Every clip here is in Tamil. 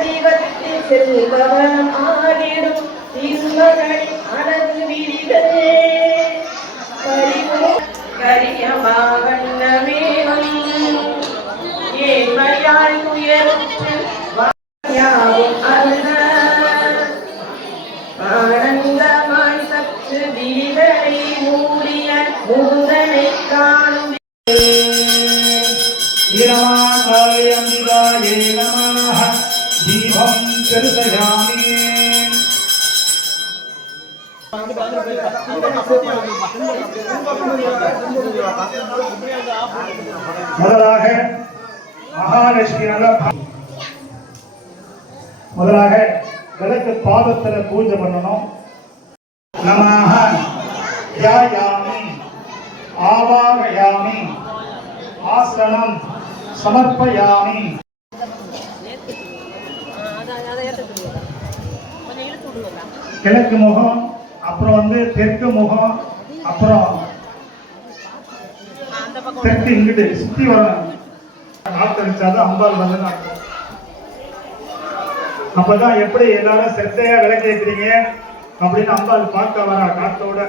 தெய்வத்தில் செல்பவனம் ஆடிடும் திருமகள் அழகு விழிகளே பரிமோ கரியமாவண்ணமேவம் ஏன்மையால் துயருற்று ஆனந்தமாய் சற்று விழிகளை மூடிய முருகனை காணும். அம்பிகாயே நமः. தீபம் தரிசயாமி முதலாக மகாலட்சுமி நல்ல பா- முதலாக விளக்கு பாதத்துல பூஜை பண்ணணும் நமஹ தியாயாமி ஆவாகயாமி ஆசனம் சமர்ப்பயாமி கிழக்கு முகம் அப்புறம் வந்து தெற்கு முகம் அப்புறம் தெற்கு இங்கிட்டு சுத்தி வரணும் காத்தடிச்சாதான் அம்பாள் வந்து அர்த்தம். அப்பதான் எப்படி எல்லாரும் செத்தையா விளக்கேத்துறீங்க அப்படின்னு அம்பாள் பார்க்க வரா காத்தோட.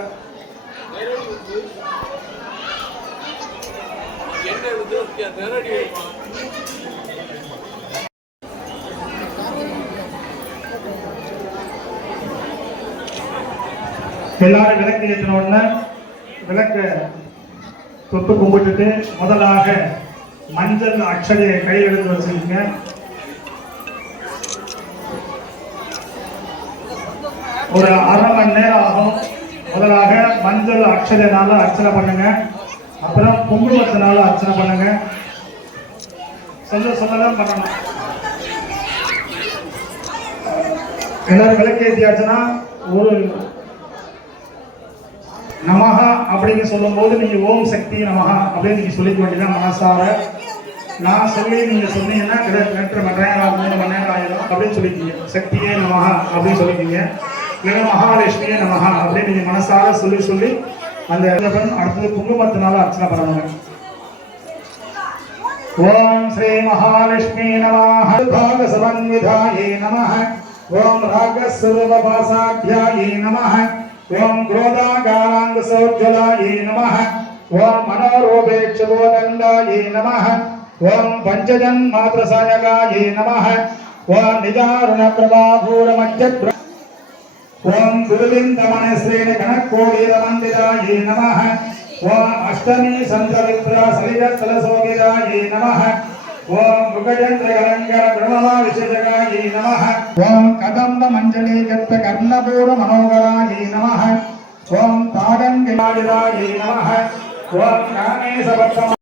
எல்லாரும் விளக்கு ஏற்றின உடனே விளக்க தொட்டு கும்பிட்டுட்டு முதலாக மஞ்சள் அக்ஷதையை கையில் எடுத்து வச்சுக்கோங்க ஒரு அரை மணி நேரம் ஆகும். முதலாக மஞ்சள் அக்ஷதைனால அர்ச்சனை பண்ணுங்க. அப்புறம் குங்குமத்தினால அர்ச்சனை பண்ணுங்க. சொல்ல சொல்லதான் பண்ணணும். எல்லாரும் விளக்கேற்றியாச்சுன்னா ஒரு நமஹா அப்படின்னு சொல்லும்போது நீங்க ஓம் சக்தி நமஹா அப்படின்னு நீங்கள் சொல்லிக்க வேண்டியதான் மனசார. நான் சொல்லி நீங்க சொன்னீங்கன்னா கிட்ட ரெண்டு மணி நேரம் மூணு மணி நேரம் ஆயிடும் அப்படின்னு சொல்லிக்கீங்க. சக்தியே நமஹா அப்படின்னு சொல்லிக்கீங்க. இல்லைன்னா மகாலட்சுமியே நமஹா அப்படின்னு நீங்க மனசார சொல்லி சொல்லி அந்த பெண் அடுத்தது குங்குமத்தினால அர்ச்சனை பண்ணுவாங்க ஓம் ஸ்ரீ மகாலட்சுமி நமः பாக சமன்விதாயே நமः ஓம் ராகஸ்வரூபாசாத்தியாயே நமः ஓம் குரோதாகாராங்க சௌஜ்வலாயே நமः ஓம் மனோரூபேட்சபோதண்டாயே நமः ஓம் பஞ்சஜன் மாத்ரசாயகாயே நமः ஓம் நிஜாருண பிரபாபூரமஜ்ஜத் ஓம் குருவிந்தமன ஸ்ரீணி கணக்கோடீர மந்திராயே நமः ஓம் அஷ்டமி சந்திரவிப்ரா சலிதத்தலசோகிராயே நமः ஓம் முகஜந்திரகலங்கர பிரமமா விசேஷகாயே நமः ஓம் கதம்ப மஞ்சளீகத்த கர்ணபூர மனோகராயே நமः ஓம் தாடங்கிலாடிராயே நமः ஓம் காமேசபத்தம